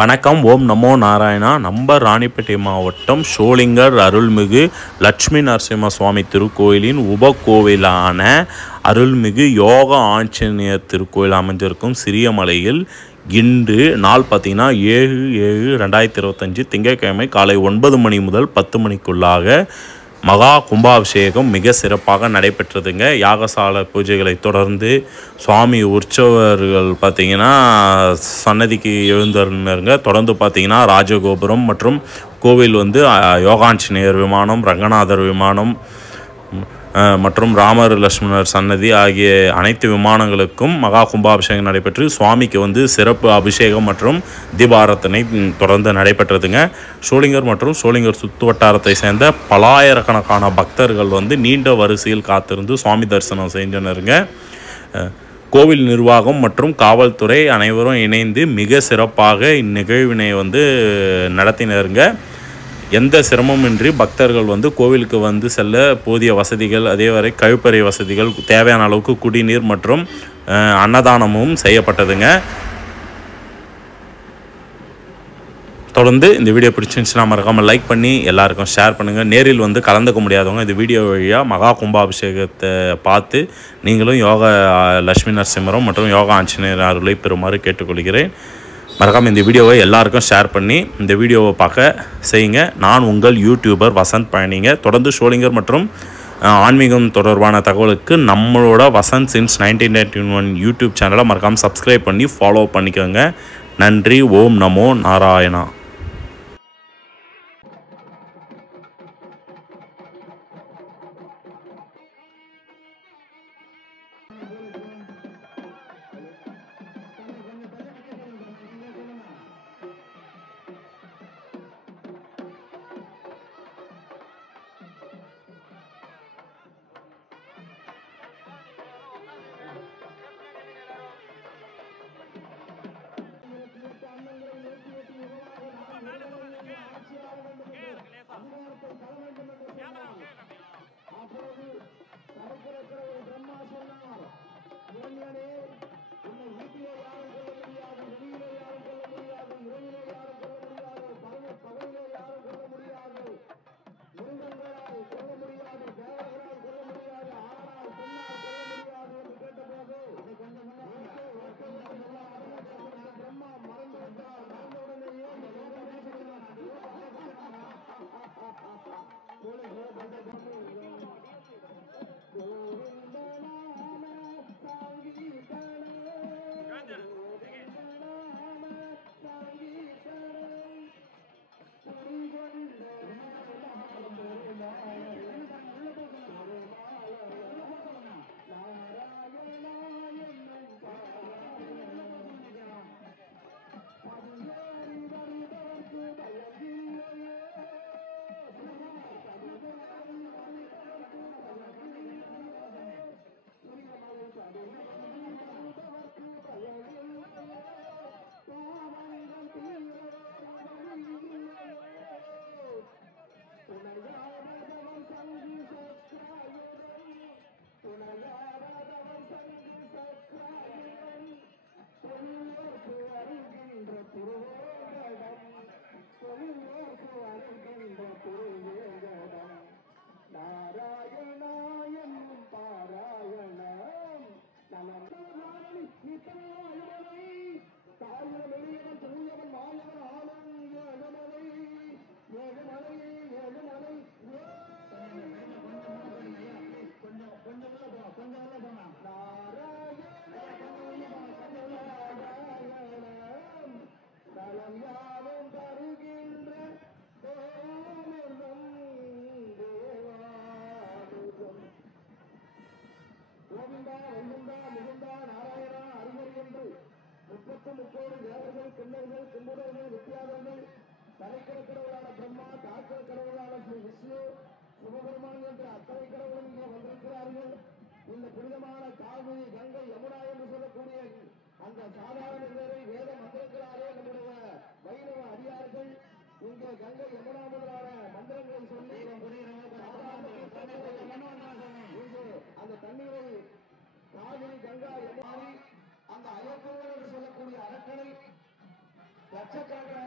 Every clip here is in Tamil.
வணக்கம். ஓம் நமோ நாராயணா. நம்ம ராணிப்பேட்டை மாவட்டம் ஷோலிங்கர் அருள்மிகு லட்சுமி நரசிம்ம சுவாமி திருக்கோயிலின் உபகோவிலான அருள்மிகு யோக ஆஞ்சநேயர் திருக்கோயில் அமைஞ்சிருக்கும் சிறியமலையில் இன்று நாள் பார்த்திங்கன்னா 7/7/2025 திங்கட்கிழமை காலை 9 மணி முதல் 10 மணிக்குள்ளாக மகா கும்பாபிஷேகம் மிக சிறப்பாக நடைபெற்றதுங்க. யாகசாலை பூஜைகளை தொடர்ந்து சுவாமி உற்சவர்கள் பார்த்திங்கன்னா சன்னதிக்கு எழுந்தருங்க. தொடர்ந்து பார்த்திங்கன்னா ராஜகோபுரம் மற்றும் கோவில் யோகாஞ்சநேயர் விமானம், ரங்கநாதர் விமானம் மற்றும் ராமர் லட்சுமணர் சன்னதி ஆகிய அனைத்து விமானங்களுக்கும் மகா கும்பாபிஷேகம் நடைபெற்று சுவாமிக்கு சிறப்பு அபிஷேகம் மற்றும் தீபாராதனை தொடர்ந்து நடைபெற்றதுங்க. ஷோலிங்கர் மற்றும் ஷோலிங்கர் சுற்று வட்டாரத்தை சேர்ந்த பலாயிரக்கணக்கான பக்தர்கள் நீண்ட வரிசையில் காத்திருந்து சுவாமி தரிசனம் செஞ்சனருங்க. கோவில் நிர்வாகம் மற்றும் காவல்துறை அனைவரும் இணைந்து மிக சிறப்பாக இந்நிகழ்வினை நடத்தினருங்க. எந்த சிரமமின்றி பக்தர்கள் கோவிலுக்கு செல்ல போதிய வசதிகள், அதேவரை கழிப்பறை வசதிகள், தேவையான அளவுக்கு குடிநீர் மற்றும் அன்னதானமும் செய்யப்பட்டதுங்க. தொடர்ந்து இந்த வீடியோ பிடிச்சிருந்துச்சுன்னா மறக்காமல் லைக் பண்ணி எல்லாருக்கும் ஷேர் பண்ணுங்கள். நேரில் கலந்துக்க முடியாதவங்க இந்த வீடியோ வழியாக மகா கும்பாபிஷேகத்தை பார்த்து நீங்களும் யோகா லட்சுமி நரசிம்மரம் மற்றும் யோகா ஆஞ்சநேயர் அருளை பெறுமாறு கேட்டுக்கொள்கிறேன். மறக்காமல் இந்த வீடியோவை எல்லாருக்கும் ஷேர் பண்ணி இந்த வீடியோவை பார்க்க செய்யுங்க. நான் உங்கள் யூடியூபர் வசந்த் பழனிங்க. தொடர்ந்து ஷோலிங்கர் மற்றும் ஆன்மீகம் தொடர்பான தகவலுக்கு நம்மளோட வசந்த் சின்ஸ் 1991 யூடியூப் சேனலை மறக்காமல் சப்ஸ்கிரைப் பண்ணி ஃபாலோ பண்ணிக்கோங்க. நன்றி. ஓம் நமோ நாராயணா. முப்போடு தேவர்கள், கிண்ணர்கள், கும்புடர்கள், வித்தியாதர்கள், தலைக்கட கடவுளான பிரம்மா, தாக்கர கடவுளான ஸ்ரீ விஷ்ணு, சிவபெருமான் என்ற அத்தனை கடவுளும் இங்கே வந்திருக்கிறார்கள். இந்த புனிதமான காவிரி, கங்கை, யமுனா என்று சொல்லக்கூடிய அந்த சாதாரண நிலையை வேத மந்திரங்களாலே நம்முடைய வைணவ அடியார்கள் இங்கே கங்கை, யமுனா முதலான மந்திரங்களை சொல்லி அந்த தண்ணீரை காவிரி, கங்கா, யமுனா அந்த அயற்கோவில் என்று சொல்லக்கூடிய அரக்கனை லட்சக்கணக்கான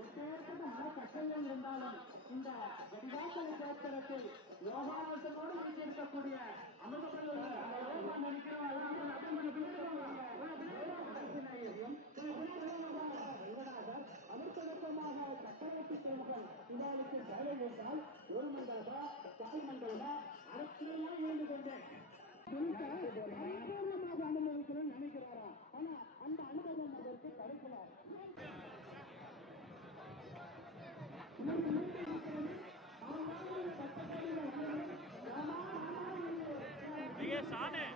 எப்பேற்பட்ட மன கஷ்டங்கள் இருந்தாலும் இந்த கடிகாசனை கோத்திரத்தில் யோகாசனோடு வைத்திருக்கக்கூடிய அமிர்தமாக சக்கரவர்த்தி தேவர்கள் இதாளுக்கு சேவை என்றால் ஒரு மண்டலமா கால் மண்டலமா அரசியலாம் இருந்து கொண்டேன் பரிபூர்ணமாக அனுபவிக்கணும்னு நினைக்கிறாரா? ஆனா அந்த அனுபவம் அதற்கு கிடைக்கலாம். சாணே